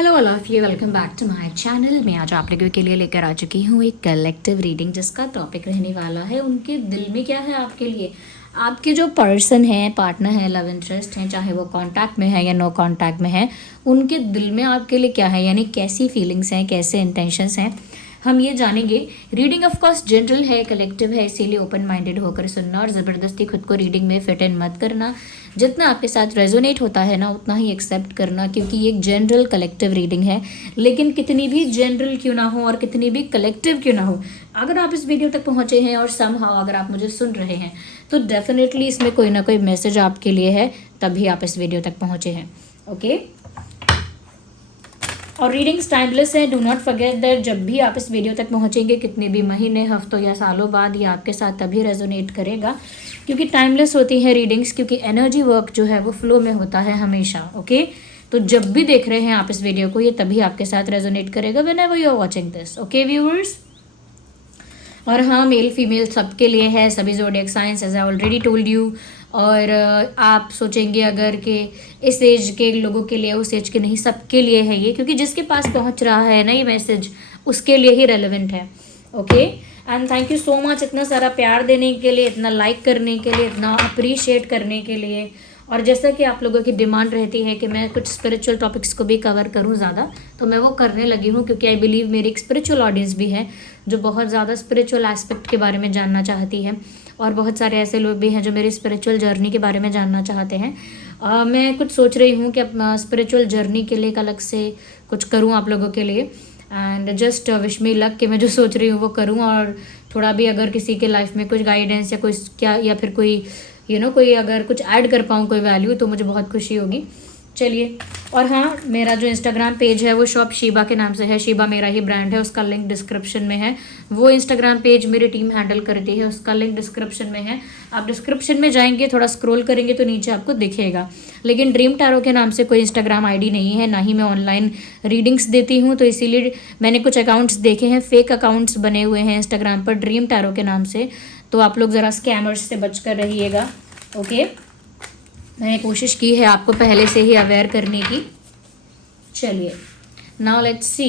Hello all of you, welcome back to my channel. मैं आज आप लोगों के लिए लेकर आ चुकी हूँ एक कलेक्टिव रीडिंग, जिसका टॉपिक रहने वाला है उनके दिल में क्या है आपके लिए। आपके जो पर्सन है, पार्टनर है, लव इंटरेस्ट है, चाहे वो कांटेक्ट में है या नो कांटेक्ट में है, उनके दिल में आपके लिए क्या है, यानी कैसी फीलिंग्स हैं, कैसे इंटेंशंस हैं, हम ये जानेंगे। रीडिंग ऑफ कोर्स जनरल है, कलेक्टिव है, इसीलिए ओपन माइंडेड होकर सुनना और ज़बरदस्ती खुद को रीडिंग में फिट इन मत करना। जितना आपके साथ रेजोनेट होता है ना, उतना ही एक्सेप्ट करना, क्योंकि ये एक जनरल कलेक्टिव रीडिंग है। लेकिन कितनी भी जनरल क्यों ना हो और कितनी भी कलेक्टिव क्यों ना हो, अगर आप इस वीडियो तक पहुंचे हैं और समहाउ अगर आप मुझे सुन रहे हैं, तो डेफिनेटली इसमें कोई ना कोई मैसेज आपके लिए है, तभी आप इस वीडियो तक पहुंचे हैं। ओके, और रीडिंग्स टाइमलेस है। डू नॉट फॉरगेट दैट जब भी आप इस वीडियो तक पहुंचेंगे, कितने भी महीने, हफ्तों या सालों बाद, ये आपके साथ तभी रेजोनेट करेगा, क्योंकि टाइमलेस होती है रीडिंग्स, क्योंकि एनर्जी वर्क जो है वो फ्लो में होता है हमेशा। ओके, तो जब भी देख रहे हैं आप इस वीडियो को, ये तभी आपके साथ रेजोनेट करेगा whenever you are watching this. Okay viewers, और हाँ, मेल फीमेल सबके लिए है, सभी zodiac signs, as I already told you. और आप सोचेंगे अगर कि इस एज के लोगों के लिए, उस एज के नहीं, सबके लिए है ये, क्योंकि जिसके पास पहुंच रहा है ना ये मैसेज, उसके लिए ही रेलेवेंट है। Okay, and thank you so much इतना सारा प्यार देने के लिए, इतना लाइक करने के लिए, इतना अप्रिशिएट करने के लिए। और जैसा कि आप लोगों की डिमांड रहती है कि मैं कुछ स्पिरिचुअल टॉपिक्स को भी कवर करूं ज़्यादा, तो मैं वो करने लगी हूं, क्योंकि आई बिलीव मेरी एक स्पिरिचुअल ऑडियंस भी है जो बहुत ज़्यादा स्पिरिचुअल एस्पेक्ट के बारे में जानना चाहती है, और बहुत सारे ऐसे लोग भी हैं जो मेरी स्पिरिचुअल जर्नी के बारे में जानना चाहते हैं। मैं कुछ सोच रही हूँ कि अपना स्पिरिचुअल जर्नी के लिए एक अलग से कुछ करूँ आप लोगों के लिए, and just wish me luck कि मैं जो सोच रही हूँ वो करूँ। और थोड़ा भी अगर किसी के लाइफ में कुछ गाइडेंस या कोई क्या, या फिर कोई कोई अगर कुछ ऐड कर पाऊँ, कोई वैल्यू, तो मुझे बहुत खुशी होगी। चलिए, और हाँ, मेरा जो इंस्टाग्राम पेज है वो शॉप शीबा के नाम से है। शीबा मेरा ही ब्रांड है, उसका लिंक डिस्क्रिप्शन में है। वो इंस्टाग्राम पेज मेरी टीम हैंडल करती है, उसका लिंक डिस्क्रिप्शन में है। आप डिस्क्रिप्शन में जाएंगे, थोड़ा स्क्रॉल करेंगे तो नीचे आपको दिखेगा। लेकिन ड्रीम टैरो के नाम से कोई इंस्टाग्राम आईडी नहीं है, ना ही मैं ऑनलाइन रीडिंग्स देती हूँ, तो इसीलिए मैंने कुछ अकाउंट्स देखे हैं, फेक अकाउंट्स बने हुए हैं इंस्टाग्राम पर ड्रीम टैरो के नाम से, तो आप लोग ज़रा स्कैमर्स से बच कर रहिएगा। ओके, मैंने कोशिश की है आपको पहले से ही अवेयर करने की। चलिए, नाउ लेट्स सी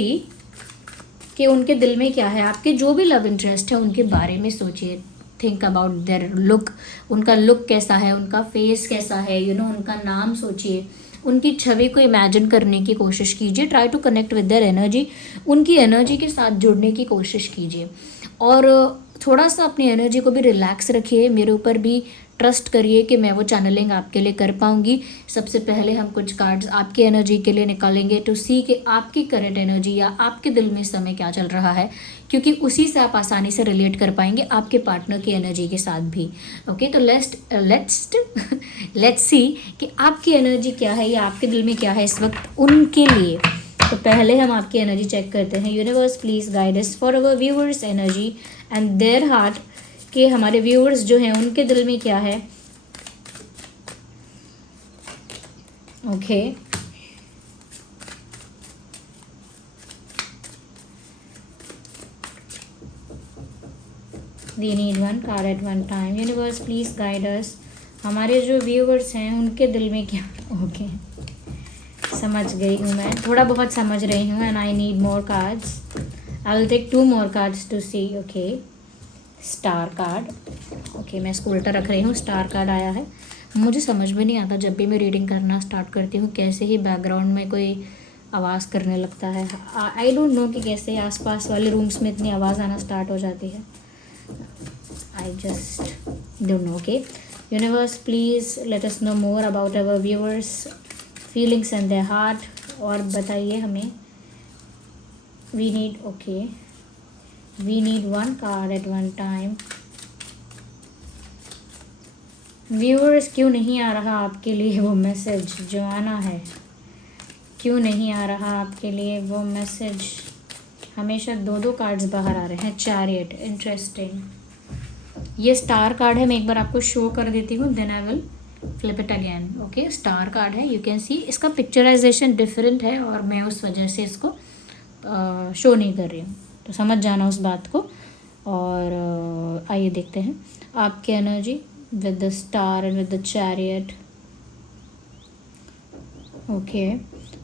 कि उनके दिल में क्या है। आपके जो भी लव इंटरेस्ट है उनके बारे में सोचिए, थिंक अबाउट देयर लुक। उनका लुक कैसा है, उनका फेस कैसा है, उनका नाम सोचिए, उनकी छवि को इमेजिन करने की कोशिश कीजिए। Try to connect with their energy, उनकी एनर्जी के साथ जुड़ने की कोशिश कीजिए, और थोड़ा सा अपनी एनर्जी को भी रिलैक्स रखिए। मेरे ऊपर भी ट्रस्ट करिए कि मैं वो चैनलिंग आपके लिए कर पाऊंगी। सबसे पहले हम कुछ कार्ड्स आपकी एनर्जी के लिए निकालेंगे, टू सी कि आपकी करंट एनर्जी या आपके दिल में इस समय क्या चल रहा है, क्योंकि उसी से आप आसानी से रिलेट कर पाएंगे आपके पार्टनर की एनर्जी के साथ भी। ओके, तो लेट्स सी कि आपकी एनर्जी क्या है या आपके दिल में क्या है इस वक्त उनके लिए। तो पहले हम आपकी एनर्जी चेक करते हैं। Universe please guide us for our viewers energy and their heart, कि हमारे व्यूअर्स जो हैं उनके दिल में क्या है। Okay, we need one card at one time. Universe please guide us, हमारे जो व्यूअर्स हैं उनके दिल में क्या। ओके, समझ गई हूँ, मैं थोड़ा बहुत समझ रही हूँ, and I need more cards. I will take 2 more cards to see. Okay, star card. Okay, मैं इसको उल्टा रख रही हूँ, स्टार कार्ड आया है। मुझे समझ में नहीं आता जब भी मैं रीडिंग करना स्टार्ट करती हूँ, कैसे ही बैकग्राउंड में कोई आवाज़ करने लगता है। आई डोंट नो कि कैसे आसपास वाले रूम्स में इतनी आवाज़ आना स्टार्ट हो जाती है। I just don't know. Okay, universe please let us know more about our viewers feelings and their heart, और बताइए हमें। We need, okay, we need 1 card at one time। Viewers, क्यों नहीं आ रहा आपके लिए वो मैसेज जो आना है? क्यों नहीं आ रहा आपके लिए वो मैसेज? हमेशा 2 कार्ड्स बाहर आ रहे हैं। Chariot, interesting. ये स्टार कार्ड है, मैं एक बार आपको शो कर देती हूँ, then I will flip it again. Okay, star card है, यू कैन सी इसका पिक्चराइजेशन डिफरेंट है, और मैं उस वजह से इसको शो नहीं कर रही हूँ, तो समझ जाना उस बात को। और आइए देखते हैं आपकी energy with the star and with the chariot. Okay,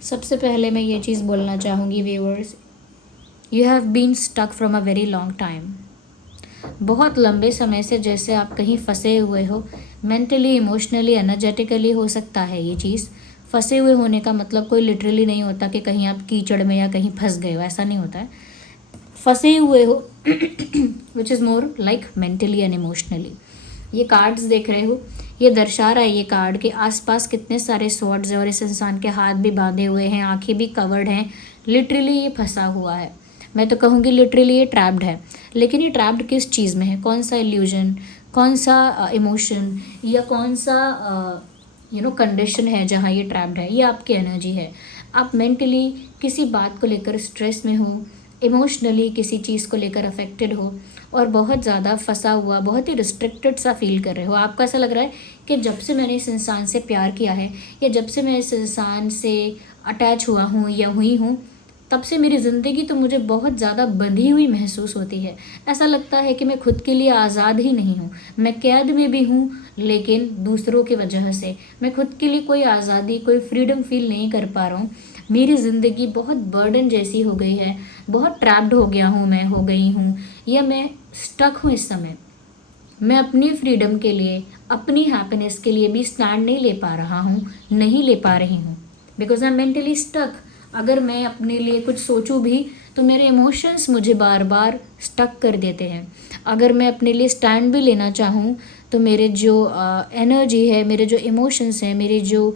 सबसे पहले मैं ये चीज़ बोलना चाहूँगी viewers, you have been stuck from a very long time. बहुत लंबे समय से जैसे आप कहीं फंसे हुए हो, मेंटली, इमोशनली, एनर्जेटिकली हो सकता है ये चीज़। फंसे हुए होने का मतलब कोई लिटरली नहीं होता कि कहीं आप कीचड़ में या कहीं फंस गए हो, ऐसा नहीं होता है। फंसे हुए हो which is more like mentally and emotionally. ये कार्ड्स देख रहे हो, ये दर्शा रहा है ये कार्ड के आसपास कितने सारे स्वॉर्ड्स हैं और इस इंसान के हाथ भी बांधे हुए हैं, आंखें भी कवर्ड हैं। लिटरली ये फंसा हुआ है, मैं तो कहूँगी लिटरली ये ट्रैप्ड है। लेकिन ये ट्रैप्ड किस चीज़ में है, कौन सा इल्यूजन, कौन सा इमोशन या कौन सा कंडीशन है जहाँ ये ट्रैप्ड है? ये आपकी एनर्जी है। आप मेंटली किसी बात को लेकर स्ट्रेस में हो, इमोशनली किसी चीज़ को लेकर अफेक्टेड हो और बहुत ज़्यादा फंसा हुआ, बहुत ही रिस्ट्रिक्टेड सा फील कर रहे हो। आपको ऐसा लग रहा है कि जब से मैंने इस इंसान से प्यार किया है या जब से मैं इस इंसान से अटैच हुआ हूँ या हुई हूँ, तब से मेरी ज़िंदगी तो मुझे बहुत ज़्यादा बंधी हुई महसूस होती है। ऐसा लगता है कि मैं खुद के लिए आज़ाद ही नहीं हूँ, मैं कैद में भी हूँ, लेकिन दूसरों की वजह से मैं खुद के लिए कोई आज़ादी, कोई फ्रीडम फील नहीं कर पा रहा हूँ। मेरी ज़िंदगी बहुत बर्डन जैसी हो गई है, बहुत ट्रैप्ड हो गया हूँ, मैं हो गई हूँ, या मैं स्टक हूँ इस समय। मैं अपनी फ्रीडम के लिए, अपनी हैप्पीनेस के लिए भी स्टैंड नहीं ले पा रहा हूँ, नहीं ले पा रही हूँ, because I am mentally stuck. अगर मैं अपने लिए कुछ सोचूं भी तो मेरे इमोशंस मुझे बार बार स्टक कर देते हैं। अगर मैं अपने लिए स्टैंड भी लेना चाहूँ तो मेरे जो एनर्जी है, मेरे जो इमोशंस हैं, मेरे जो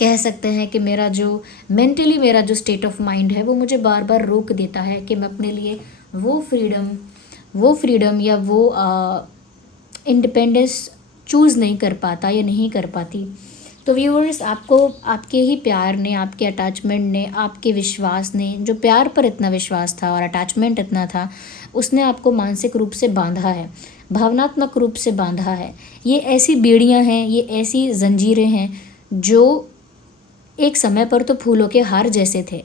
कह सकते हैं कि मेरा जो मेंटली मेरा जो स्टेट ऑफ माइंड है वो मुझे बार बार रोक देता है कि मैं अपने लिए वो फ्रीडम या वो इंडिपेंडेंस चूज़ नहीं कर पाता या नहीं कर पाती। तो व्यूअर्स, आपको आपके ही प्यार ने, आपके अटैचमेंट ने, आपके विश्वास ने, जो प्यार पर इतना विश्वास था और अटैचमेंट इतना था, उसने आपको मानसिक रूप से बांधा है, भावनात्मक रूप से बांधा है। ये ऐसी बेड़ियां हैं, ये ऐसी जंजीरें हैं जो एक समय पर तो फूलों के हार जैसे थे।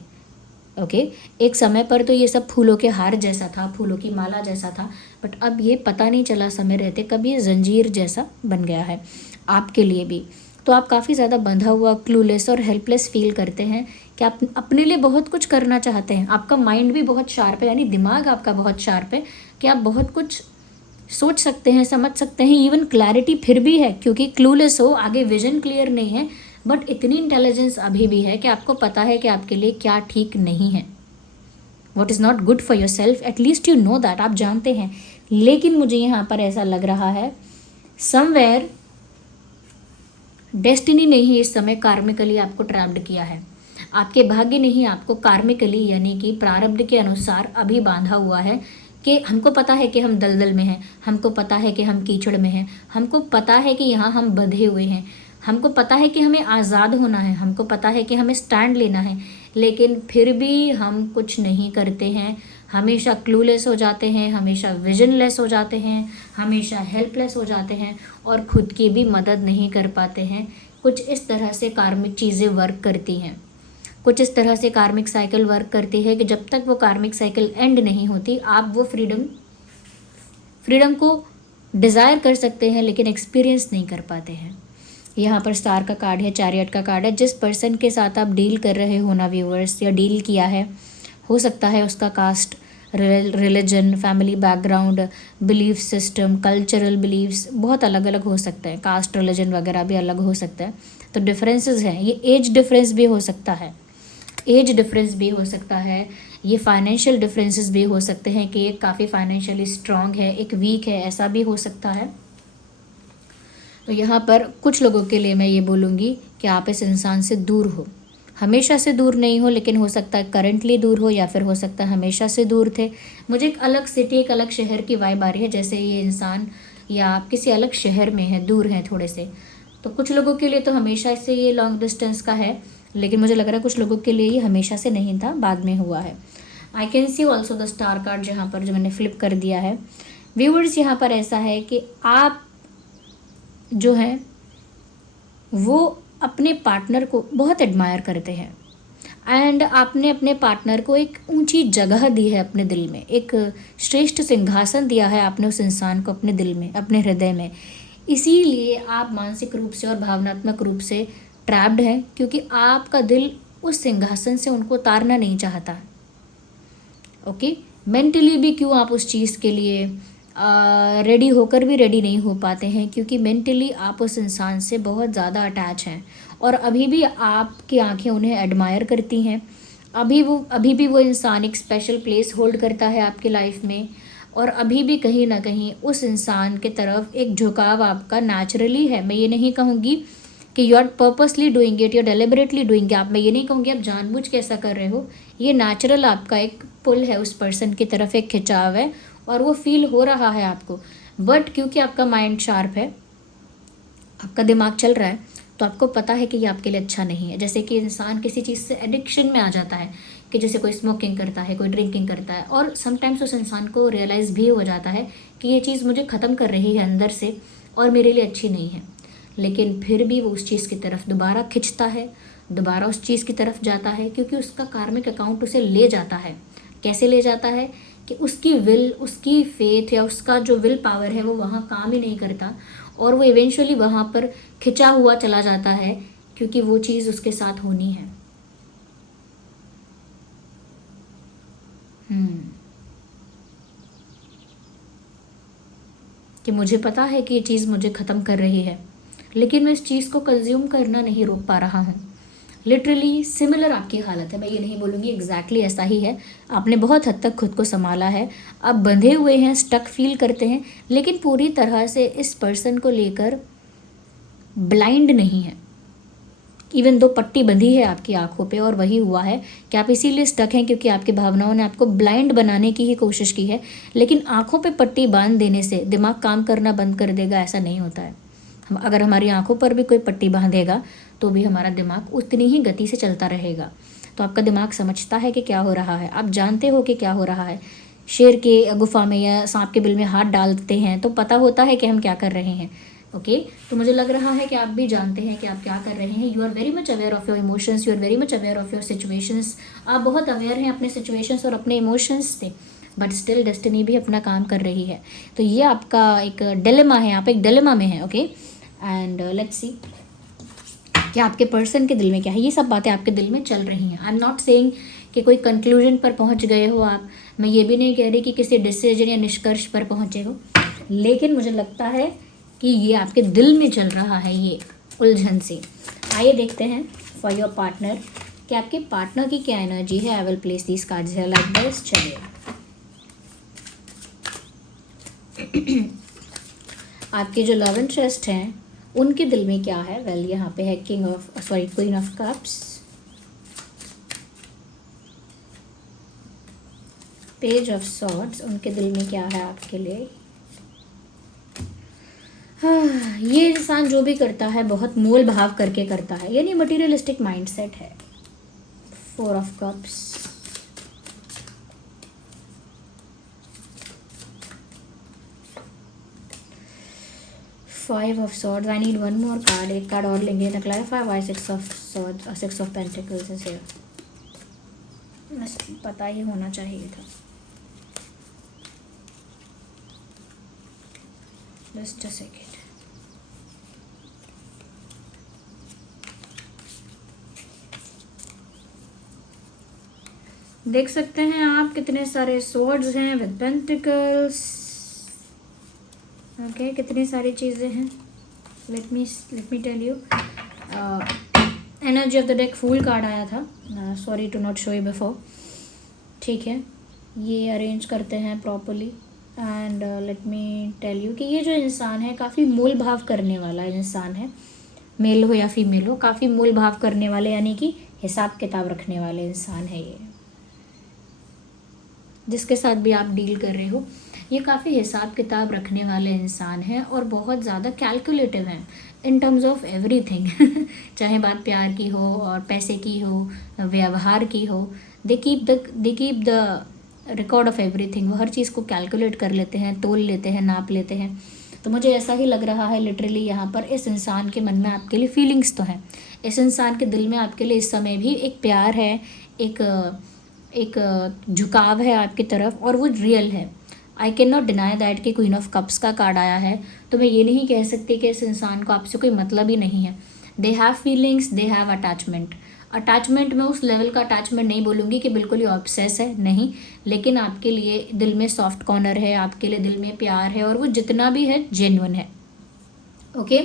ओके, एक समय पर तो ये सब फूलों के हार जैसा था, फूलों की माला जैसा था, बट अब ये पता नहीं चला समय रहते कब ये जंजीर जैसा बन गया है आपके लिए भी। तो आप काफ़ी ज़्यादा बंधा हुआ, क्लूलेस और हेल्पलेस फील करते हैं कि आप अपने लिए बहुत कुछ करना चाहते हैं। आपका माइंड भी बहुत शार्प है, यानी दिमाग आपका बहुत शार्प है कि आप बहुत कुछ सोच सकते हैं, समझ सकते हैं, इवन क्लैरिटी फिर भी है क्योंकि क्लूलेस हो, आगे विजन क्लियर नहीं है, बट इतनी इंटेलिजेंस अभी भी है कि आपको पता है कि आपके लिए क्या ठीक नहीं है, what is not good for your self, at least you know that, आप जानते हैं। लेकिन मुझे यहाँ पर ऐसा लग रहा है समवेयर डेस्टिनी ने ही इस समय कार्मिकली आपको ट्रैप्ड किया है। आपके भाग्य ने ही आपको कार्मिकली यानी कि प्रारब्ध के अनुसार अभी बांधा हुआ है कि हमको पता है कि हम दलदल में हैं, हमको पता है कि हम कीचड़ में हैं, हमको पता है कि यहाँ हम बंधे हुए हैं, हमको पता है कि हमें आज़ाद होना है, हमको पता है कि हमें स्टैंड लेना है, लेकिन फिर भी हम कुछ नहीं करते हैं। हमेशा क्लूलेस हो जाते हैं, हमेशा विजनलेस हो जाते हैं, हमेशा हेल्पलेस हो जाते हैं और खुद की भी मदद नहीं कर पाते हैं। कुछ इस तरह से कार्मिक चीज़ें वर्क करती हैं, कुछ इस तरह से कार्मिक साइकिल वर्क करती है कि जब तक वो कार्मिक साइकिल एंड नहीं होती आप वो फ्रीडम को डिज़ायर कर सकते हैं लेकिन एक्सपीरियंस नहीं कर पाते हैं। यहाँ पर स्टार का कार्ड है, चैरियट का कार्ड है। जिस पर्सन के साथ आप डील कर रहे हो ना व्यूअर्स, या डील किया है, हो सकता है उसका caste, religion, family background, belief system, cultural beliefs बहुत अलग अलग हो सकते हैं, कास्ट, रिलीजन वगैरह भी अलग हो सकता है। तो डिफरेंसेस हैं, ये एज डिफरेंस भी हो सकता है, एज डिफरेंस भी हो सकता है, ये फाइनेंशियल डिफरेंसेस भी हो सकते हैं कि एक काफ़ी फाइनेंशियली स्ट्रांग है, एक वीक है, ऐसा भी हो सकता है। तो यहाँ पर कुछ लोगों के लिए मैं ये बोलूँगी कि आप इस इंसान से दूर हो, हमेशा से दूर नहीं हो, लेकिन हो सकता है करंटली दूर हो या फिर हो सकता है हमेशा से दूर थे। मुझे एक अलग सिटी, एक अलग शहर की वाइब आ रही है, जैसे ये इंसान या आप किसी अलग शहर में है, दूर हैं थोड़े से। तो कुछ लोगों के लिए तो हमेशा से ये लॉन्ग डिस्टेंस का है, लेकिन मुझे लग रहा है कुछ लोगों के लिए ये हमेशा से नहीं था, बाद में हुआ है। I can see also the star card जहाँ पर जो मैंने फ्लिप कर दिया है। व्यूअर्स, यहाँ पर ऐसा है कि आप जो हैं वो अपने पार्टनर को बहुत एडमायर करते हैं एंड आपने अपने पार्टनर को एक ऊंची जगह दी है अपने दिल में, एक श्रेष्ठ सिंहासन दिया है आपने उस इंसान को अपने दिल में, अपने हृदय में। इसीलिए आप मानसिक रूप से और भावनात्मक रूप से ट्रैप्ड हैं क्योंकि आपका दिल उस सिंहासन से उनको उतारना नहीं चाहता। ओके, मेंटली भी क्यों आप उस चीज़ के लिए रेडी होकर भी रेडी नहीं हो पाते हैं, क्योंकि मेंटली आप उस इंसान से बहुत ज़्यादा अटैच हैं और अभी भी आपकी आंखें उन्हें एडमायर करती हैं। अभी भी वो इंसान एक स्पेशल प्लेस होल्ड करता है आपकी लाइफ में, और अभी भी कहीं ना कहीं उस इंसान के तरफ एक झुकाव आपका नेचुरली है। मैं ये नहीं कहूँगी कि you are purposely doing it, you are deliberately doing it, मैं ये नहीं कहूँगी आप जानबूझ के ऐसा कर रहे हो। ये नेचुरल आपका एक पुल है उस पर्सन की तरफ, एक खिंचाव है और वो फील हो रहा है आपको। बट क्योंकि आपका माइंड शार्प है, आपका दिमाग चल रहा है, तो आपको पता है कि ये आपके लिए अच्छा नहीं है। जैसे कि इंसान किसी चीज़ से एडिक्शन में आ जाता है, कि जैसे कोई स्मोकिंग करता है, कोई ड्रिंकिंग करता है, और समटाइम्स उस इंसान को रियलाइज़ भी हो जाता है कि ये चीज़ मुझे ख़त्म कर रही है अंदर से और मेरे लिए अच्छी नहीं है, लेकिन फिर भी वो उस चीज़ की तरफ दोबारा खिंचता है, दोबारा उस चीज़ की तरफ जाता है, क्योंकि उसका कार्मिक अकाउंट उसे ले जाता है। कैसे ले जाता है कि उसकी विल, उसकी फेथ या उसका जो विल पावर है वो वहाँ काम ही नहीं करता और वो इवेंचुअली वहाँ पर खिंचा हुआ चला जाता है, क्योंकि वो चीज़ उसके साथ होनी है। कि मुझे पता है कि ये चीज़ मुझे ख़त्म कर रही है, लेकिन मैं इस चीज़ को कंज्यूम करना नहीं रोक पा रहा हूँ। लिटरली सिमिलर आपकी हालत है, मैं ये नहीं बोलूँगी एग्जैक्टली ऐसा ही है। आपने बहुत हद तक खुद को संभाला है, आप बंधे हुए हैं, स्टक फील करते हैं, लेकिन पूरी तरह से इस पर्सन को लेकर ब्लाइंड नहीं है। इवन दो पट्टी बंधी है आपकी आंखों पे, और वही हुआ है कि आप इसीलिए स्टक हैं क्योंकि आपकी भावनाओं ने आपको ब्लाइंड बनाने की ही कोशिश की है। लेकिन आंखों पे पट्टी बांध देने से दिमाग काम करना बंद कर देगा, ऐसा नहीं होता है। अगर हमारी आंखों पर भी कोई पट्टी बांधेगा तो भी हमारा दिमाग उतनी ही गति से चलता रहेगा। तो आपका दिमाग समझता है कि क्या हो रहा है, आप जानते हो कि क्या हो रहा है। शेर के गुफा में या सांप के बिल में हाथ डालते हैं तो पता होता है कि हम क्या कर रहे हैं। ओके, तो मुझे लग रहा है कि आप भी जानते हैं कि आप क्या कर रहे हैं। You are very much aware of your emotions, you are very much aware of your situations. आप बहुत अवेयर हैं अपने सिचुएशंस और अपने इमोशंस से, बट स्टिल डेस्टिनी भी अपना काम कर रही है। तो ये आपका एक डिलेमा है, आप एक डिलेमा में हैं। ओके, एंड लेट्स सी कि आपके पर्सन के दिल में क्या है। ये सब बातें आपके दिल में चल रही हैं। आई एम नॉट सेइंग कि कोई कंक्लूजन पर पहुंच गए हो आप, मैं ये भी नहीं कह रही कि किसी डिसीजन या निष्कर्ष पर पहुंचे हो, लेकिन मुझे लगता है कि ये आपके दिल में चल रहा है ये उलझन सी। आइए देखते हैं फॉर योर पार्टनर कि आपके पार्टनर की क्या एनर्जी है। I will place these cards here like this. चलिए आपके जो लव इंटरेस्ट हैं उनके दिल में क्या है। वेल यहाँ पे है queen of cups, page of swords, उनके दिल में क्या है आपके लिए। ये इंसान जो भी करता है बहुत मोल भाव करके करता है, यानी मटीरियलिस्टिक माइंडसेट है। 4 of cups, five of swords. I need one more card, एक कार्ड और लेंगे तो क्लैरिफाई व्हाई 6 ऑफ सॉर्ड्स और 6 ऑफ पेंटिकल्स इज हियर। बस पता ही होना चाहिए था। Just a second. देख सकते हैं आप कितने सारे सॉर्ड्स हैं विद पेंटिकल्स। ओके, कितनी सारी चीज़ें हैं। Let me tell you, energy of the deck fool card आया था। Sorry to not show you before. ठीक है, ये अरेंज करते हैं properly and let me tell you कि ये जो इंसान है काफ़ी मोल भाव करने वाला इंसान है। मेल हो या फीमेल हो, काफ़ी मोल भाव करने वाले यानी कि हिसाब किताब रखने वाले इंसान है ये। जिसके साथ भी आप डील कर रहे हो ये काफ़ी हिसाब किताब रखने वाले इंसान हैं और बहुत ज़्यादा कैलकुलेटिव हैं इन टर्म्स ऑफ एवरीथिंग। चाहे बात प्यार की हो और पैसे की हो, व्यवहार की हो, they keep the record of everything. वो हर चीज़ को कैलकुलेट कर लेते हैं, तोल लेते हैं, नाप लेते हैं। तो मुझे ऐसा ही लग रहा है लिटरली यहाँ पर इस इंसान के मन में आपके लिए फीलिंग्स तो हैं। इस इंसान के दिल में आपके लिए इस समय भी एक प्यार है, एक झुकाव है आपकी तरफ, और वो रियल है। I can not deny that कि क्वीन ऑफ कप्स का कार्ड आया है, तो मैं ये नहीं कह सकती कि इस इंसान को आपसे कोई मतलब ही नहीं है। They have feelings, they have attachment. Attachment में उस लेवल का अटैचमेंट नहीं बोलूँगी कि बिल्कुल ही ऑब्सेस है, नहीं, लेकिन आपके लिए दिल में सॉफ्ट कॉर्नर है, आपके लिए दिल में प्यार है, और वो जितना भी है जेन्युइन है। ओके,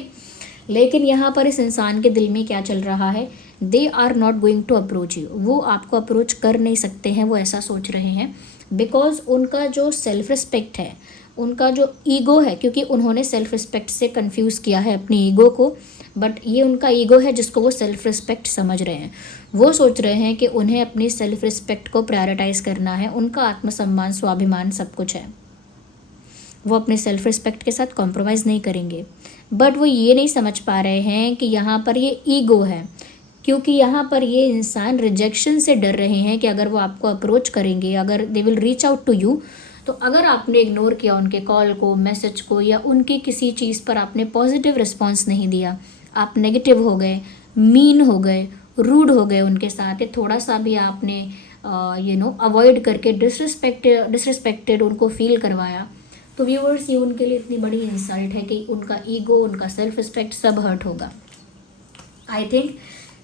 लेकिन यहाँ पर इस इंसान के दिल में क्या चल रहा है, they are not going to approach you, वो आपको अप्रोच कर नहीं सकते हैं, वो ऐसा सोच रहे हैं, बिकॉज उनका जो सेल्फ रिस्पेक्ट है, उनका जो ईगो है, क्योंकि उन्होंने सेल्फ रिस्पेक्ट से कंफ्यूज किया है अपनी ईगो को, बट ये उनका ईगो है जिसको वो सेल्फ रिस्पेक्ट समझ रहे हैं। वो सोच रहे हैं कि उन्हें अपनी सेल्फ रिस्पेक्ट को प्रायोरिटाइज करना है, उनका आत्मसम्मान, स्वाभिमान सब कुछ है, वो अपने सेल्फ रिस्पेक्ट के साथ कॉम्प्रोमाइज़ नहीं करेंगे। बट वो ये नहीं समझ पा रहे हैं कि यहाँ पर ये ईगो है, क्योंकि यहाँ पर ये इंसान रिजेक्शन से डर रहे हैं कि अगर वो आपको अप्रोच करेंगे, अगर they will reach out to you, तो अगर आपने इग्नोर किया उनके कॉल को, मैसेज को, या उनकी किसी चीज़ पर आपने पॉजिटिव रिस्पॉन्स नहीं दिया, आप नेगेटिव हो गए, मीन हो गए, रूड हो गए उनके साथ, थोड़ा सा भी आपने अवॉइड करके डिसरिस्पेक्टेड उनको फील करवाया, तो व्यूअर्स ये उनके लिए इतनी बड़ी इंसल्ट है कि उनका ईगो, उनका सेल्फ रिस्पेक्ट सब हर्ट होगा। आई थिंक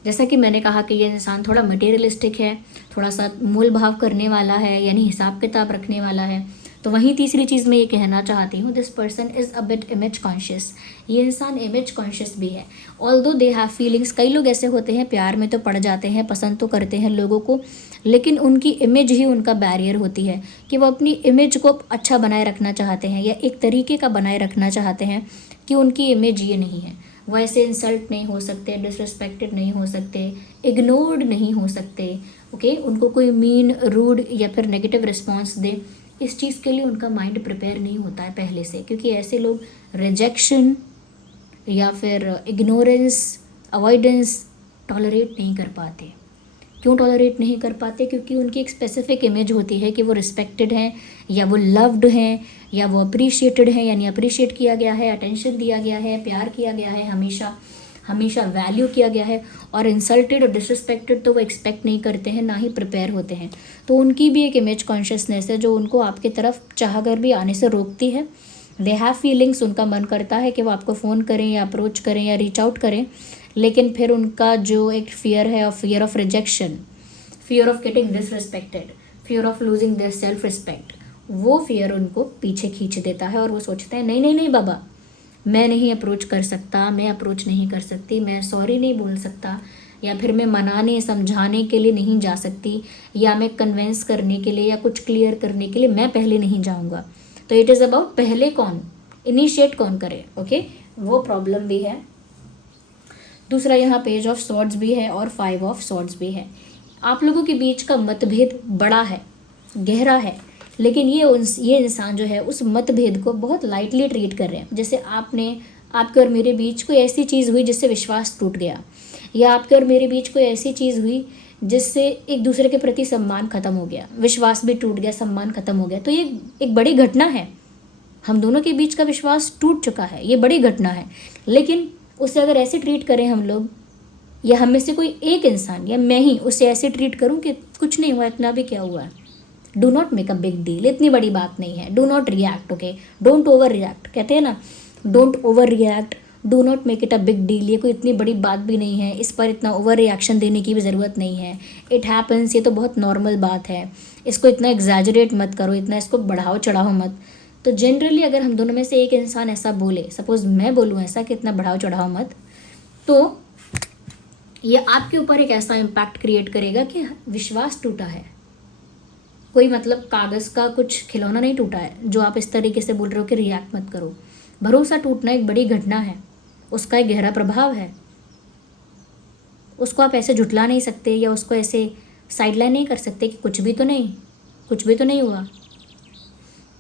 जैसा कि मैंने कहा कि ये इंसान थोड़ा मटेरियलिस्टिक है, थोड़ा सा मोल भाव करने वाला है, यानी हिसाब किताब रखने वाला है। तो वहीं तीसरी चीज़ मैं ये कहना चाहती हूँ, this person is a bit image conscious, ये इंसान इमेज कॉन्शियस भी है। ऑल्दो दे हैव फीलिंग्स, कई लोग ऐसे होते हैं प्यार में तो पड़ जाते हैं, पसंद तो करते हैं लोगों को, लेकिन उनकी इमेज ही उनका बैरियर होती है कि वो अपनी इमेज को अच्छा बनाए रखना चाहते हैं, या एक तरीके का बनाए रखना चाहते हैं कि उनकी इमेज ये नहीं है, वो ऐसे इंसल्ट नहीं हो सकते, डिसरिस्पेक्टेड नहीं हो सकते, इग्नोर्ड नहीं हो सकते। ओके, उनको कोई मीन, रूड या फिर नेगेटिव रिस्पॉन्स दे, इस चीज़ के लिए उनका माइंड प्रिपेयर नहीं होता है पहले से, क्योंकि ऐसे लोग रिजेक्शन या फिर इग्नोरेंस, अवॉइडेंस टॉलरेट नहीं कर पाते। क्यों टॉलरेट नहीं कर पाते? क्योंकि उनकी एक स्पेसिफिक इमेज होती है कि वो रिस्पेक्टेड हैं, या वो लव्ड हैं, या वो अप्रिशिएटेड हैं, यानी अप्रिशिएट किया गया है, अटेंशन दिया गया है, प्यार किया गया है, हमेशा हमेशा वैल्यू किया गया है। और इंसल्टेड और डिसरिस्पेक्टेड तो वो एक्सपेक्ट नहीं करते हैं, ना ही प्रिपेयर होते हैं। तो उनकी भी एक इमेज कॉन्शियसनेस है जो उनको आपकी तरफ चाह कर भी आने से रोकती है। दे हैव फीलिंग्स, उनका मन करता है कि वो आपको फ़ोन करें या अप्रोच करें या रीच आउट करें, लेकिन फिर उनका जो एक फियर है, fear of rejection, fear of getting disrespected, fear of losing their self respect, वो फियर उनको पीछे खींच देता है और वो सोचते हैं नहीं नहीं नहीं बाबा, मैं नहीं अप्रोच कर सकता, मैं अप्रोच नहीं कर सकती, मैं सॉरी नहीं बोल सकता, या फिर मैं मनाने समझाने के लिए नहीं जा सकती, या मैं कन्विंस करने के लिए या कुछ क्लियर करने के लिए मैं पहले नहीं जाऊंगा। तो इट इज़ अबाउट पहले कौन इनिशिएट कौन करे। ओके, वो प्रॉब्लम भी है। दूसरा यहाँ पेज ऑफ सॉर्ड्स भी है और 5 ऑफ सॉर्ड्स भी है। आप लोगों के बीच का मतभेद बड़ा है, गहरा है, लेकिन ये इंसान जो है उस मतभेद को बहुत लाइटली ट्रीट कर रहे हैं। जैसे आपके और मेरे बीच कोई ऐसी चीज़ हुई जिससे विश्वास टूट गया, या आपके और मेरे बीच कोई ऐसी चीज़ हुई जिससे एक दूसरे के प्रति सम्मान खत्म हो गया, विश्वास भी टूट गया, सम्मान खत्म हो गया, तो ये एक बड़ी घटना है। हम दोनों के बीच का विश्वास टूट चुका है, ये बड़ी घटना है। लेकिन उसे अगर ऐसे ट्रीट करें हम लोग, या हम में से कोई एक इंसान या मैं ही उसे ऐसे ट्रीट करूं कि कुछ नहीं हुआ, इतना भी क्या हुआ, do not make a big deal, इतनी बड़ी बात नहीं है, do not react. Okay, don't over react, कहते हैं ना, don't over react, do not make it a big deal. ये कोई इतनी बड़ी बात भी नहीं है, इस पर इतना ओवर रिएक्शन देने की भी ज़रूरत नहीं है। इट हैपन्स, ये तो बहुत नॉर्मल बात है, इसको इतना एग्जैजरेट मत करो, इतना इसको बढ़ाओ चढ़ाओ मत। तो जनरली अगर हम दोनों में से एक इंसान ऐसा बोले, सपोज मैं बोलूँ ऐसा कि इतना बढ़ाओ चढ़ाओ मत, तो ये आपके ऊपर एक ऐसा इम्पैक्ट क्रिएट करेगा कि विश्वास टूटा है, कोई मतलब कागज़ का कुछ खिलौना नहीं टूटा है जो आप इस तरीके से बोल रहे हो कि रिएक्ट मत करो। भरोसा टूटना एक बड़ी घटना है, उसका एक गहरा प्रभाव है, उसको आप ऐसे झुठला नहीं सकते या उसको ऐसे साइडलाइन नहीं कर सकते कि कुछ भी तो नहीं हुआ।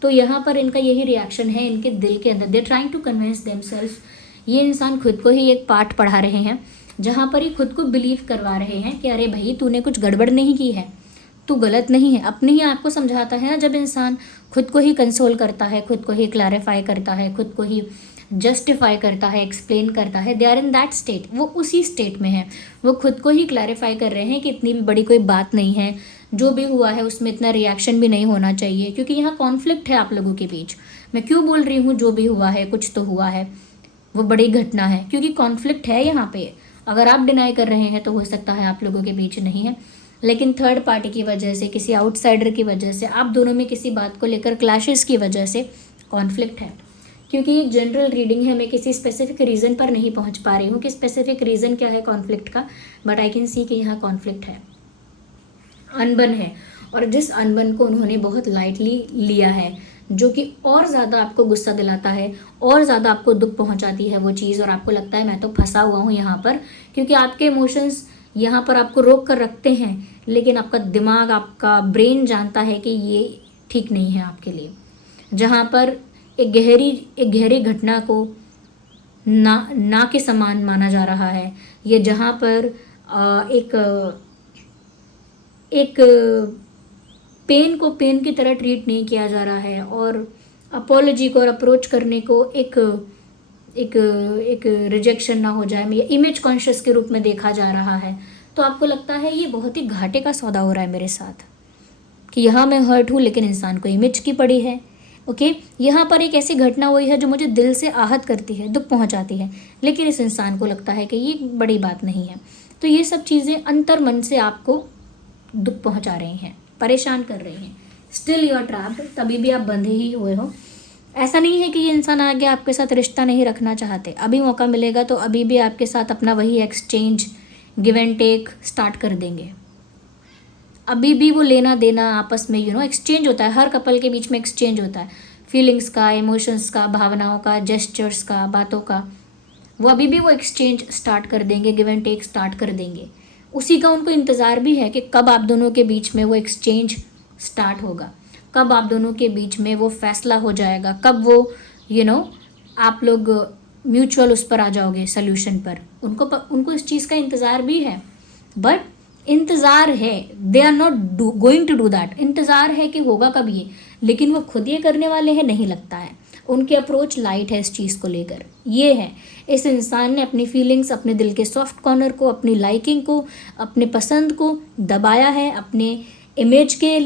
तो यहाँ पर इनका यही रिएक्शन है, इनके दिल के अंदर they trying to convince themselves. ये इंसान खुद को ही एक पाठ पढ़ा रहे हैं जहाँ पर ये खुद को बिलीव करवा रहे हैं कि अरे भाई तूने कुछ गड़बड़ नहीं की है, तू गलत नहीं है। अपने ही आप को समझाता है ना, जब इंसान खुद को ही कंसोल करता है, खुद को ही क्लैरिफाई करता है, खुद को ही जस्टिफाई करता है, एक्सप्लेन करता है, they are in that state, वो उसी स्टेट में है, वो खुद को ही क्लैरिफाई कर रहे हैं कि इतनी भी बड़ी कोई बात नहीं है, जो भी हुआ है उसमें इतना रिएक्शन भी नहीं होना चाहिए, क्योंकि यहाँ कॉन्फ्लिक्ट है आप लोगों के बीच। मैं क्यों बोल रही हूँ जो भी हुआ है, कुछ तो हुआ है, वो बड़ी घटना है, क्योंकि कॉन्फ्लिक्ट है यहाँ पे। अगर आप डिनाई कर रहे हैं तो हो सकता है आप लोगों के बीच नहीं है, लेकिन थर्ड पार्टी की वजह से, किसी आउटसाइडर की वजह से, आप दोनों में किसी बात को लेकर क्लैशेस की वजह से कॉन्फ्लिक्ट है। क्योंकि ये जनरल रीडिंग है, मैं किसी स्पेसिफिक रीज़न पर नहीं पहुंच पा रही हूँ कि स्पेसिफिक रीज़न क्या है कॉन्फ्लिक्ट का, बट आई कैन सी कि यहाँ कॉन्फ्लिक्ट है, अनबन है, और जिस अनबन को उन्होंने बहुत लाइटली लिया है, जो कि और ज़्यादा आपको गुस्सा दिलाता है, और ज़्यादा आपको दुख पहुंचाती है वो चीज़, और आपको लगता है मैं तो फंसा हुआ हूँ यहाँ पर, क्योंकि आपके इमोशंस यहाँ पर आपको रोक कर रखते हैं, लेकिन आपका दिमाग, आपका ब्रेन जानता है कि ये ठीक नहीं है आपके लिए। जहाँ पर एक गहरी घटना को ना के समान माना जा रहा है, ये जहाँ पर एक पेन को पेन की तरह ट्रीट नहीं किया जा रहा है, और अपोलॉजी को और अप्रोच करने को एक रिजेक्शन ना हो जाए, या इमेज कॉन्शियस के रूप में देखा जा रहा है, तो आपको लगता है ये बहुत ही घाटे का सौदा हो रहा है मेरे साथ, कि यहाँ मैं हर्ट हूँ लेकिन इंसान को इमेज की पड़ी है। ओके, यहाँ पर एक ऐसी घटना हुई है जो मुझे दिल से आहत करती है, दुख पहुँचाती है, लेकिन इस इंसान को लगता है कि ये बड़ी बात नहीं है। तो ये सब चीज़ें अंतर मन से आपको दुख पहुँचा रही हैं, परेशान कर रही हैं। स्टिल यू आर ट्रैप्ड, तभी भी आप बंधे ही हुए हो। ऐसा नहीं है कि ये इंसान आगे आपके साथ रिश्ता नहीं रखना चाहते, अभी मौका मिलेगा तो अभी भी आपके साथ अपना वही exchange, give and take start कर देंगे। अभी भी वो लेना देना आपस में एक्सचेंज होता है, हर कपल के बीच में एक्सचेंज होता है, फीलिंग्स का, इमोशंस का, भावनाओं का, जेस्चर्स का, बातों का। वो अभी भी वो एक्सचेंज स्टार्ट कर देंगे, गिव एंड टेक स्टार्ट कर देंगे। उसी का उनको इंतज़ार भी है कि कब आप दोनों के बीच में वो एक्सचेंज स्टार्ट होगा, कब आप दोनों के बीच में वो फैसला हो जाएगा, कब वो आप लोग म्यूचुअल उस पर आ जाओगे सल्यूशन पर। उनको इस चीज़ का इंतज़ार भी है, बट इंतज़ार है, they are not going to do that. इंतज़ार है कि होगा कब ये, लेकिन वो खुद ये करने वाले हैं नहीं लगता है। उनकी अप्रोच लाइट है इस चीज़ को लेकर। ये है, इस इंसान ने अपनी फीलिंग्स, अपने दिल के सॉफ्ट कॉर्नर को, अपनी लाइकिंग को, अपने पसंद को दबाया है, अपने इमेज के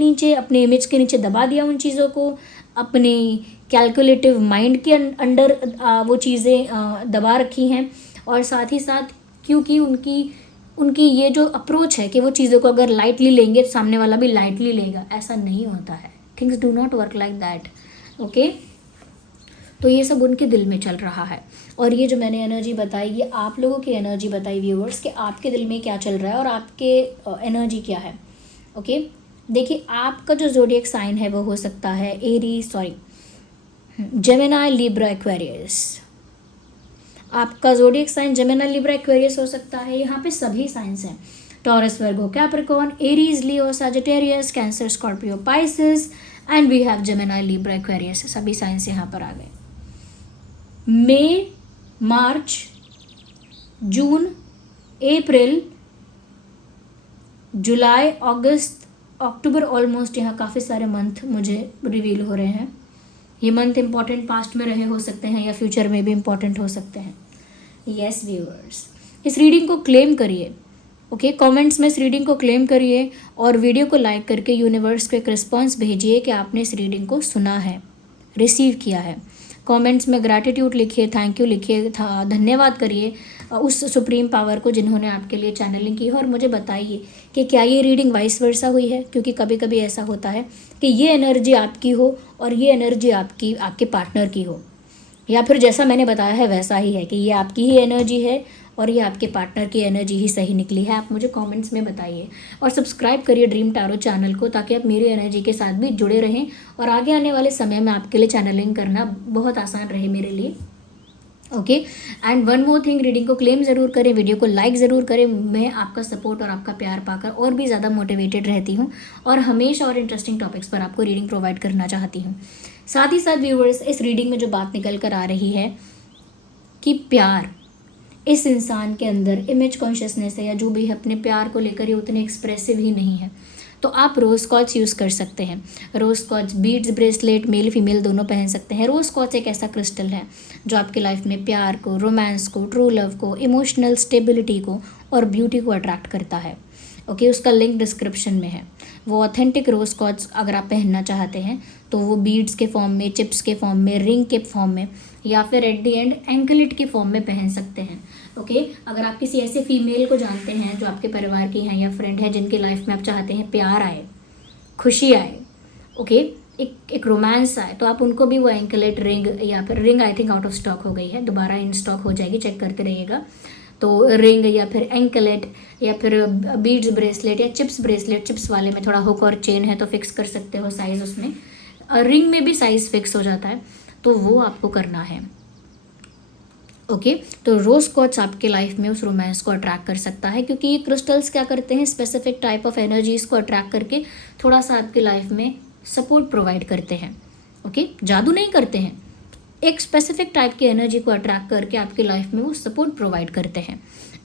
नीचे दबा दिया उन चीज़ों को, अपने कैलकुलेटिव माइंड के अंडर वो चीज़ें दबा रखी हैं। और साथ ही साथ क्योंकि उनकी ये जो अप्रोच है कि वो चीज़ों को अगर लाइटली लेंगे तो सामने वाला भी लाइटली लेगा, ऐसा नहीं होता है। Things do not work like that. Okay, तो ये सब उनके दिल में चल रहा है। और ये जो मैंने एनर्जी बताई, ये आप लोगों की एनर्जी बताई व्यूअर्स, कि आपके दिल में क्या चल रहा है और आपके एनर्जी क्या है। ओके, देखिए आपका जो ज़ोडिएक साइन है वो हो सकता है जेमिनी, लिब्रा, एक्वेरियस। आपका zodiac sign Gemini, Libra, Aquarius हो सकता है। यहाँ पे सभी साइंस हैं, Taurus, Virgo, Capricorn, Aries, Leo, Sagittarius, Cancer, Scorpio, Pisces, and we have Gemini, Libra, Aquarius. सभी साइंस यहाँ पर आ गए। मई, मार्च, जून, अप्रैल, जुलाई, अगस्त, अक्टूबर, ऑलमोस्ट यहाँ काफ़ी सारे मंथ मुझे रिवील हो रहे हैं। ये मंथ इंपॉर्टेंट पास्ट में रहे हो सकते हैं या फ्यूचर में भी इंपॉर्टेंट हो सकते हैं। यस व्यूअर्स, इस रीडिंग को क्लेम करिए। ओके, कमेंट्स में इस रीडिंग को क्लेम करिए और वीडियो को लाइक करके यूनिवर्स को एक रिस्पॉन्स भेजिए कि आपने इस रीडिंग को सुना है, रिसीव किया है। कमेंट्स में ग्रैटिट्यूड लिखिए, थैंक यू लिखिए, धन्यवाद करिए उस सुप्रीम पावर को जिन्होंने आपके लिए चैनलिंग की है, और मुझे बताइए कि क्या ये रीडिंग वाइस वर्सा हुई है, क्योंकि कभी कभी ऐसा होता है कि ये एनर्जी आपकी हो और ये एनर्जी आपके पार्टनर की हो, या फिर जैसा मैंने बताया है वैसा ही है कि ये आपकी ही एनर्जी है और ये आपके पार्टनर की एनर्जी ही सही निकली है। आप मुझे कमेंट्स में बताइए और सब्सक्राइब करिए ड्रीम टैरो चैनल को, ताकि आप मेरी एनर्जी के साथ भी जुड़े रहें और आगे आने वाले समय में आपके लिए चैनलिंग करना बहुत आसान रहे मेरे लिए। Okay, and one more thing, reading को क्लेम ज़रूर करें, वीडियो को लाइक ज़रूर करें। मैं आपका सपोर्ट और आपका प्यार पाकर और भी ज़्यादा मोटिवेटेड रहती हूँ और हमेशा और इंटरेस्टिंग टॉपिक्स पर आपको रीडिंग प्रोवाइड करना चाहती हूँ। साथ ही साथ व्यूअर्स, इस रीडिंग में जो बात निकल कर आ रही है कि प्यार इस इंसान के अंदर इमेज कॉन्शियसनेस है या जो भी है, अपने प्यार को लेकर ये उतने एक्सप्रेसिव ही नहीं है, तो आप रोज़ स्कॉच यूज़ कर सकते हैं। Rose scotch beads, bracelet, male female दोनों पहन सकते हैं। रोज़ स्कॉच एक ऐसा क्रिस्टल है जो आपकी लाइफ में प्यार को, रोमांस को, ट्रू लव को, इमोशनल स्टेबिलिटी को और ब्यूटी को अट्रैक्ट करता है। ओके, उसका लिंक डिस्क्रिप्शन में है। वो ऑथेंटिक रोज़ क्वार्ट्ज अगर आप पहनना चाहते हैं तो वो बीड्स के फॉर्म में, चिप्स के फॉर्म में, रिंग के फॉर्म में, या फिर एट दी एंड एंकलेट के फॉर्म में पहन सकते हैं। ओके, अगर आप किसी ऐसे फीमेल को जानते हैं जो आपके परिवार की हैं या फ्रेंड है जिनकी लाइफ में आप चाहते हैं प्यार आए, खुशी आए, ओके, एक रोमांस आए, तो आप उनको भी वो एंकलेट रिंग, या फिर ring I think out of stock हो गई है, दोबारा इन स्टॉक हो जाएगी, चेक करते रहिएगा। तो रिंग या फिर एंकलेट या फिर बीड्स ब्रेसलेट या चिप्स ब्रेसलेट, चिप्स वाले में थोड़ा हुक और चेन है तो फिक्स कर सकते हो साइज़ उसमें, रिंग में भी साइज़ फिक्स हो जाता है, तो वो आपको करना है। ओके, तो रोज़ क्वार्ट्ज आपके लाइफ में उस रोमांस को अट्रैक्ट कर सकता है, क्योंकि ये क्रिस्टल्स क्या करते हैं, स्पेसिफिक टाइप ऑफ एनर्जीज़ को अट्रैक्ट करके थोड़ा सा आपकी लाइफ में सपोर्ट प्रोवाइड करते हैं। ओके, जादू नहीं करते हैं, एक स्पेसिफिक टाइप की एनर्जी को अट्रैक्ट करके आपकी लाइफ में वो सपोर्ट प्रोवाइड करते हैं।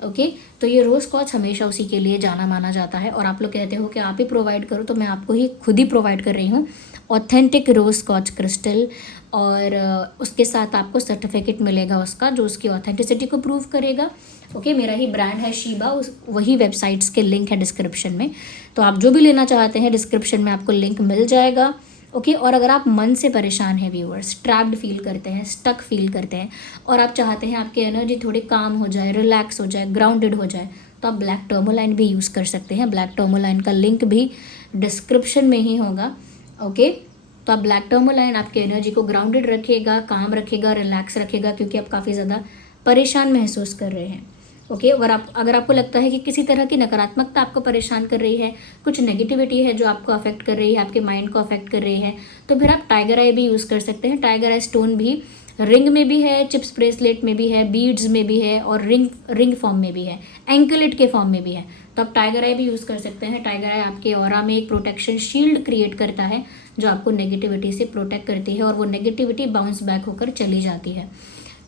ओके, तो ये रोज़ क्वार्ट्ज हमेशा उसी के लिए जाना माना जाता है। और आप लोग कहते हो कि आप ही प्रोवाइड करो, तो मैं आपको ही खुद ही प्रोवाइड कर रही हूँ ऑथेंटिक रोज़ क्वार्ट्ज क्रिस्टल, और उसके साथ आपको सर्टिफिकेट मिलेगा उसका, जो उसकी ऑथेंटिसिटी को प्रूव करेगा। ओके, मेरा ही ब्रांड है शीबा, वही वेबसाइट्स के लिंक है डिस्क्रिप्शन में, तो आप जो भी लेना चाहते हैं डिस्क्रिप्शन में आपको लिंक मिल जाएगा। ओके, और अगर आप मन से परेशान हैं व्यूअर्स, ट्रैप्ड फील करते हैं, स्टक फील करते हैं, और आप चाहते हैं आपकी एनर्जी थोड़ी काम हो जाए, रिलैक्स हो जाए, ग्राउंडेड हो जाए, तो आप ब्लैक टर्मोलाइन भी यूज़ कर सकते हैं। ब्लैक टर्मोलाइन का लिंक भी डिस्क्रिप्शन में ही होगा। ओके, तो आप ब्लैक टर्मोलाइन आपकी एनर्जी को ग्राउंडेड रखेगा, काम रखेगा, रिलैक्स रखेगा, क्योंकि आप काफ़ी ज़्यादा परेशान महसूस कर रहे हैं। ओके, अगर आपको लगता है कि किसी तरह की नकारात्मकता आपको परेशान कर रही है, कुछ नेगेटिविटी है जो आपको अफेक्ट कर रही है, आपके माइंड को अफेक्ट कर रही है, तो फिर आप टाइगर आई भी यूज़ कर सकते हैं। टाइगर आई स्टोन भी रिंग में भी है, चिप्स ब्रेसलेट में भी है, बीड्स में भी है, और रिंग फॉर्म में भी है, एंकलेट के फॉर्म में भी है, तो आप टाइगर आई भी यूज़ कर सकते हैं। टाइगर आई आपके ऑरा में एक प्रोटेक्शन शील्ड क्रिएट करता है जो आपको नेगेटिविटी से प्रोटेक्ट करती है, और वो नेगेटिविटी बाउंस बैक होकर चली जाती है।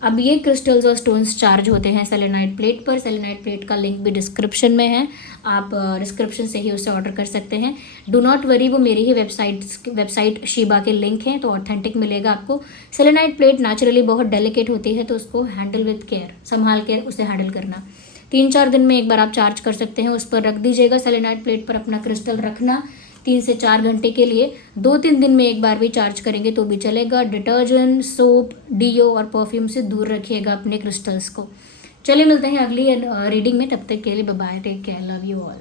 अब ये क्रिस्टल्स और स्टोन्स चार्ज होते हैं सेलेनाइट प्लेट पर। सेलेनाइट प्लेट का लिंक भी डिस्क्रिप्शन में है, आप डिस्क्रिप्शन से ही उसे ऑर्डर कर सकते हैं। डू नॉट वरी, वो मेरी ही वेबसाइट शीबा के लिंक हैं, तो ऑथेंटिक मिलेगा आपको। सेलेनाइट प्लेट नेचुरली बहुत डेलिकेट होती है, तो उसको हैंडल विथ केयर, संभाल के उसे हैंडल करना। 3-4 दिन में एक बार आप चार्ज कर सकते हैं, उस पर रख दीजिएगा। सेलेनाइट प्लेट पर अपना क्रिस्टल रखना 3 से 4 घंटे के लिए, 2-3 दिन में एक बार भी चार्ज करेंगे तो भी चलेगा। डिटर्जेंट, सोप, डीओ और परफ्यूम से दूर रखिएगा अपने क्रिस्टल्स को। चलिए मिलते हैं अगली रीडिंग में, तब तक के लिए bye bye, take care, love you all.